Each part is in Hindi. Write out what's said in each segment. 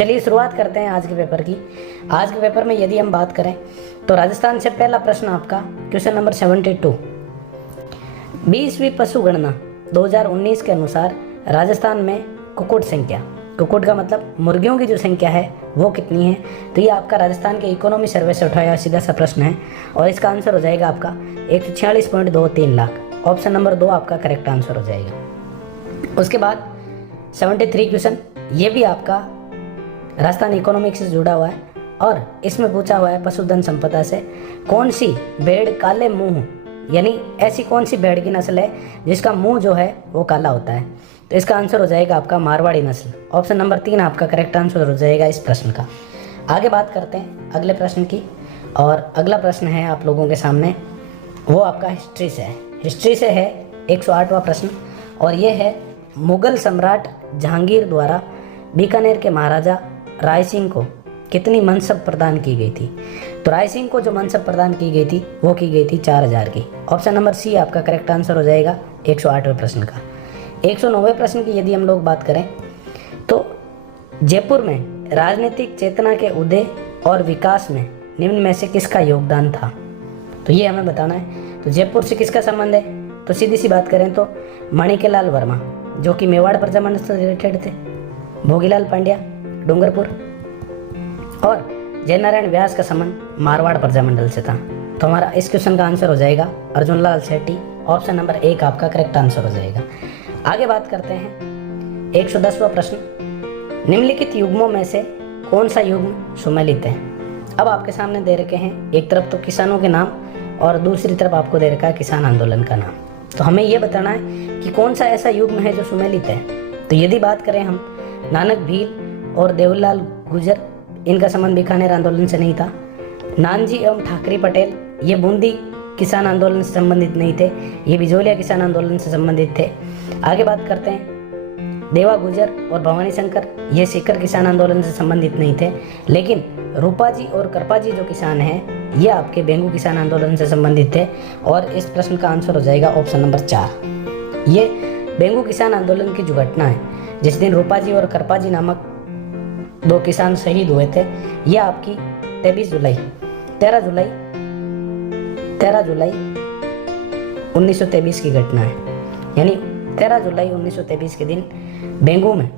चलिए शुरुआत करते हैं आज के पेपर की। आज के पेपर में यदि हम बात करें तो राजस्थान से पहला प्रश्न आपका क्वेश्चन नंबर 72। 20वीं पशु गणना 2019 के अनुसार राजस्थान में कुक्कुट संख्या, कुक्कुट का मतलब मुर्गियों की जो संख्या है वो कितनी है। तो ये आपका राजस्थान के इकोनॉमी सर्वे से उठाया सीधा सा प्रश्न है और इसका आंसर हो जाएगा आपका 146.23 लाख। ऑप्शन नंबर 2 आपका करेक्ट आंसर हो जाएगा। उसके बाद 73 क्वेश्चन, ये भी आपका राजस्थान इकोनॉमिक्स से जुड़ा हुआ है और इसमें पूछा हुआ है पशुधन संपदा से कौन सी भेड़ काले मुंह, यानी ऐसी कौन सी भेड़ की नस्ल है जिसका मुंह जो है वो काला होता है। तो इसका आंसर हो जाएगा आपका मारवाड़ी नस्ल। ऑप्शन नंबर 3 आपका करेक्ट आंसर हो जाएगा इस प्रश्न का। आगे बात करते हैं अगले प्रश्न की और अगला प्रश्न है आप लोगों के सामने, वो आपका हिस्ट्री से है। हिस्ट्री से है 108वां प्रश्न और ये है मुगल सम्राट जहांगीर द्वारा बीकानेर के महाराजा राय सिंह को कितनी मनसब प्रदान की गई थी। तो राय सिंह को जो मनसब प्रदान की गई थी वो की गई थी 4000 की। ऑप्शन नंबर सी आपका करेक्ट आंसर हो जाएगा 108वें प्रश्न का। 109वें प्रश्न की यदि हम लोग बात करें तो जयपुर में राजनीतिक चेतना के उदय और विकास में निम्न में से किसका योगदान था। तो ये हमें बताना है। तो जयपुर से किसका संबंध है, तो सीधी सी बात करें तो माणिक्यलाल वर्मा जो कि मेवाड़ प्रजामंडल से रिलेटेड थे, भोगीलाल पांड्या डूंगरपुर और जयनारायण व्यास का संबंध मारवाड़ प्रजामंडल से था। तो हमारा इस क्वेश्चन का आंसर हो जाएगा अर्जुन लाल सेठी। ऑप्शन नंबर 1 आपका करेक्ट आंसर हो जाएगा। आगे बात करते हैं 110वां प्रश्न, निम्नलिखित युग्मों में से कौन सा युग्म सुमेलित है। अब आपके सामने दे रखे हैं एक तरफ तो किसानों के नाम और दूसरी तरफ आपको दे रखा है किसान आंदोलन का नाम। तो हमें यह बताना है कि कौन सा ऐसा युग्म है जो सुमेलित है। तो यदि बात करें हम नानक भील और देवलाल गुजर, इनका संबंध बीकानेर आंदोलन से नहीं था। नानजी एवं ठाकरी पटेल ये बूंदी किसान आंदोलन से संबंधित नहीं थे, ये बिजोलिया किसान आंदोलन से संबंधित थे। आगे बात करते हैं देवा गुजर और भवानी शंकर, ये सीकर किसान आंदोलन से संबंधित नहीं थे। लेकिन रूपाजी और करपाजी जो किसान हैं ये आपके बेंगू किसान आंदोलन से संबंधित थे और इस प्रश्न का आंसर हो जाएगा ऑप्शन नंबर 4। ये बेंगू किसान आंदोलन की जो घटना है जिस दिन रूपाजी और करपाजी नामक 2 किसान शहीद हुए थे, यह आपकी 13 जुलाई 1923 की घटना है। यानी 13 जुलाई 1923 के दिन बेंगू में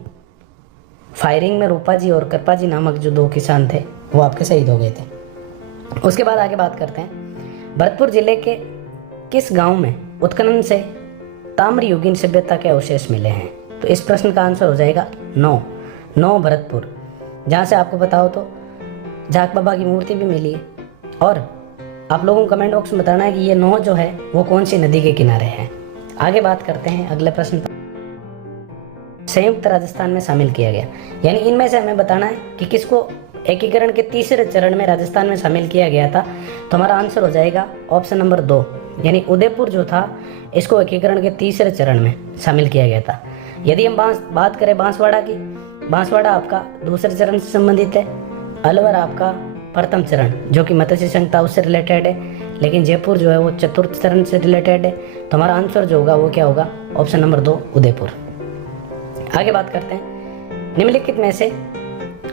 फायरिंग में रूपाजी और करपाजी नामक जो 2 किसान थे वो आपके शहीद हो गए थे। उसके बाद आगे बात करते हैं भरतपुर जिले के किस गांव में उत्खनन से ताम्रयुगीन सभ्यता के अवशेष मिले हैं। तो इस प्रश्न का आंसर हो जाएगा 9 भरतपुर, जहाँ से आपको पता हो तो झाक बाबा की मूर्ति भी मिली है। और आप लोगों को कमेंट बॉक्स में बताना है कि ये 9 जो है वो कौन सी नदी के किनारे है। आगे बात करते हैं अगले प्रश्न पर, संयुक्त राजस्थान में शामिल किया गया, यानी इनमें से हमें बताना है कि किसको एकीकरण के तीसरे चरण में राजस्थान में शामिल किया गया था। तो हमारा आंसर हो जाएगा ऑप्शन नंबर 2, यानी उदयपुर जो था इसको एकीकरण के तीसरे चरण में शामिल किया गया था। यदि हम बात करें बांसवाड़ा की, बांसवाड़ा आपका दूसरे चरण से संबंधित है, अलवर आपका प्रथम चरण जो कि मत्स्य संहिता उससे रिलेटेड है, लेकिन जयपुर जो है वो चतुर्थ चरण से रिलेटेड है। तो हमारा आंसर जो होगा वो क्या होगा, ऑप्शन नंबर 2 उदयपुर। आगे बात करते हैं निम्नलिखित में से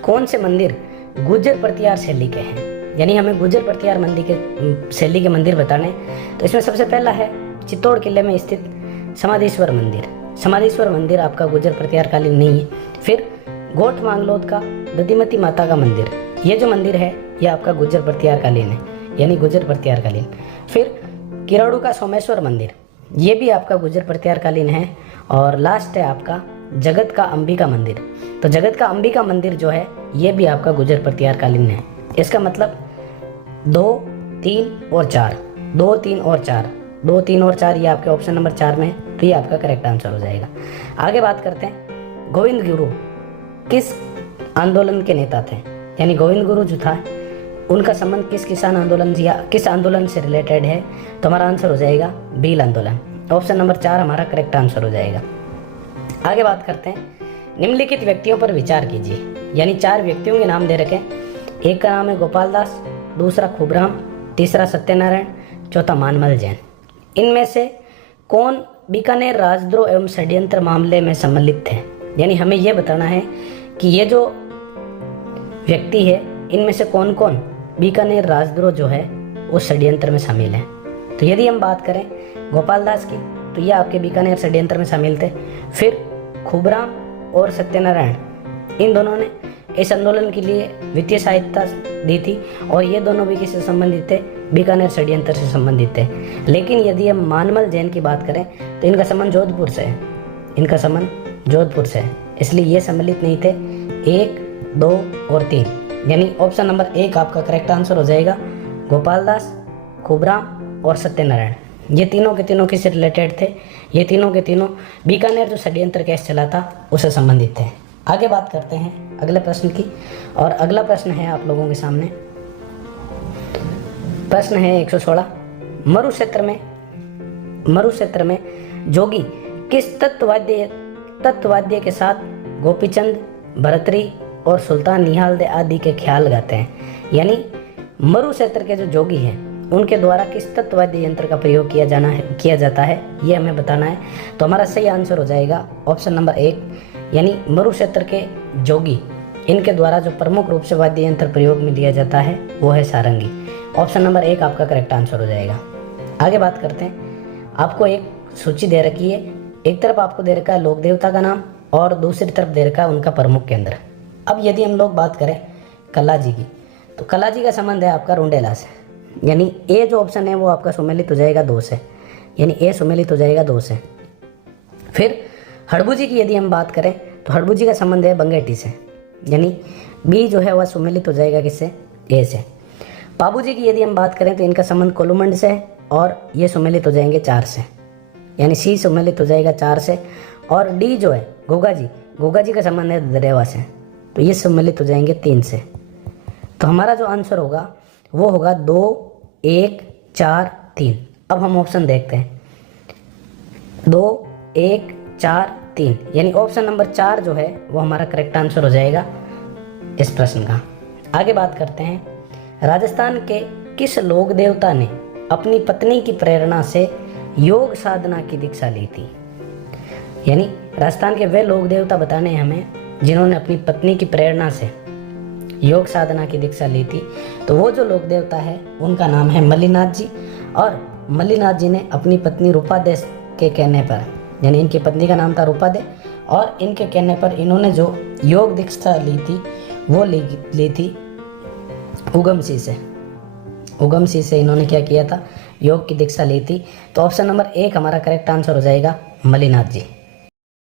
कौन से मंदिर गुर्जर प्रतिहार शैली के हैं, यानी हमें गुर्जर प्रतिहार मंदिर के शैली के मंदिर बताने। तो इसमें सबसे पहला है चित्तौड़ किले में स्थित समाधीश्वर मंदिर। समाधीश्वर मंदिर आपका गुर्जर प्रतिहार कालीन नहीं है। फिर गोठ मांगलोद का दधिमती माता का मंदिर, ये जो मंदिर है ये आपका गुर्जर प्रतिहार कालीन है, यानी गुर्जर प्रतिहार कालीन। फिर किराड़ू का सोमेश्वर मंदिर, ये भी आपका गुर्जर प्रतिहार कालीन है। और लास्ट है आपका जगत का अंबिका मंदिर। तो जगत का अंबिका मंदिर जो है ये भी आपका गुर्जर प्रतिहार कालीन है। इसका मतलब 2, 3 और 4, 2, 3 और 4, 2, 3 और 4 ये आपके ऑप्शन नंबर 4 में, तो ये आपका करेक्ट आंसर हो जाएगा। आगे बात करते हैं गोविंद गुरु किस आंदोलन के नेता थे, यानी गोविंद गुरु जो था उनका संबंध किस किसान आंदोलन या किस आंदोलन से रिलेटेड है। तो हमारा आंसर हो जाएगा भील आंदोलन। ऑप्शन नंबर 4 हमारा करेक्ट आंसर हो जाएगा। आगे बात करते हैं निम्नलिखित व्यक्तियों पर विचार कीजिए, यानी 4 व्यक्तियों के नाम दे रखे। एक का नाम है गोपाल दास, दूसरा खूबराम, तीसरा सत्यनारायण, चौथा मानमल जैन। इनमें से कौन बीकानेर राजद्रोह एवं षड्यंत्र मामले में सम्मिलित थे, यानी हमें यह बताना है कि ये जो व्यक्ति है, इनमें से कौन कौन बीकानेर राजद्रोह जो है वो षड्यंत्र में शामिल है। तो यदि हम बात करें गोपाल दास की, तो ये आपके बीकानेर षड्यंत्र में शामिल थे। फिर खूबराम और सत्यनारायण, इन दोनों ने इस आंदोलन के लिए वित्तीय सहायता दी थी और ये दोनों भी किससे संबंधित थे, बीकानेर षड्यंत्र से संबंधित थे। लेकिन यदि हम मानमल जैन की बात करें तो इनका संबंध जोधपुर से है, इनका संबंध जोधपुर से है, इसलिए ये सम्मिलित नहीं थे। 1, 2 और 3, यानी ऑप्शन नंबर 1 आपका करेक्ट आंसर हो जाएगा। गोपाल दास, खूबराम और सत्यनारायण, ये तीनों के तीनों किससे रिलेटेड थे, ये तीनों के तीनों बीकानेर जो षड्यंत्र केस चला था उससे संबंधित थे। आगे बात करते हैं अगले प्रश्न की, और अगला प्रश्न है आप लोगों के सामने। प्रश्न है 116, मरु क्षेत्र में जोगी किस तत्ववाद्य के साथ गोपीचंद, भरतरी और सुल्तान निहाल दे आदि के ख्याल गाते हैं। यानी मरु क्षेत्र के जो जोगी हैं उनके द्वारा किस तत्ववाद्य यंत्र का प्रयोग किया जाता है, ये हमें बताना है। तो हमारा सही आंसर हो जाएगा ऑप्शन नंबर 1, यानी मरु क्षेत्र के जोगी, इनके द्वारा जो प्रमुख रूप से वाद्य यंत्र प्रयोग में लिया जाता है वो है सारंगी। ऑप्शन नंबर 1 आपका करेक्ट आंसर हो जाएगा। आगे बात करते हैं, आपको एक सूची दे रखी है, एक तरफ आपको दे रखा है लोक देवता का नाम और दूसरी तरफ दे रखा है उनका प्रमुख केंद्र। अब यदि हम लोग बात करें कला जी की, तो कला जी का संबंध है आपका रुंडेला से, यानी ए जो ऑप्शन है वो आपका सुमेलित हो जाएगा 2 से, यानी ए सुमेलित हो जाएगा 2 से। फिर हड़बू जी की यदि हम बात करें तो हड़बू जी का संबंध है बंगेटी से, यानी बी जो है वह सुमेलित हो जाएगा किससे, ए से। पाबू जी की यदि हम बात करें तो इनका संबंध कोलुमंड से है और ये सुमेलित हो जाएंगे 4 से, यानी सी सुमेलित हो जाएगा 4 से। और डी जो है गोगा जी का संबंध है दरेवा से, तो ये सुमेलित हो जाएंगे 3 से। तो हमारा जो आंसर होगा वो होगा 2, 1, 4, 3। अब हम ऑप्शन देखते हैं, 2, 1, 4, 3, यानी ऑप्शन नंबर 4 जो है वो हमारा करेक्ट आंसर हो जाएगा इस प्रश्न का। आगे बात करते हैं, राजस्थान के किस लोक देवता ने अपनी पत्नी की प्रेरणा से योग साधना की दीक्षा ली थी। यानी राजस्थान के वे लोक देवता बताने हैं हमें जिन्होंने अपनी पत्नी की प्रेरणा से योग साधना की दीक्षा ली थी। तो वो जो लोक देवता है उनका नाम है मल्लीनाथ जी, और मल्लीनाथ जी ने अपनी पत्नी रूपादे के कहने पर, यानी इनकी पत्नी का नाम था रूपादे, और इनके कहने पर इन्होंने जो योग दीक्षा ली थी वो ली थी उगम सिंह से इन्होंने क्या किया था, योग की दीक्षा ली थी। तो ऑप्शन नंबर 1 हमारा करेक्ट आंसर हो जाएगा मल्लीनाथ जी।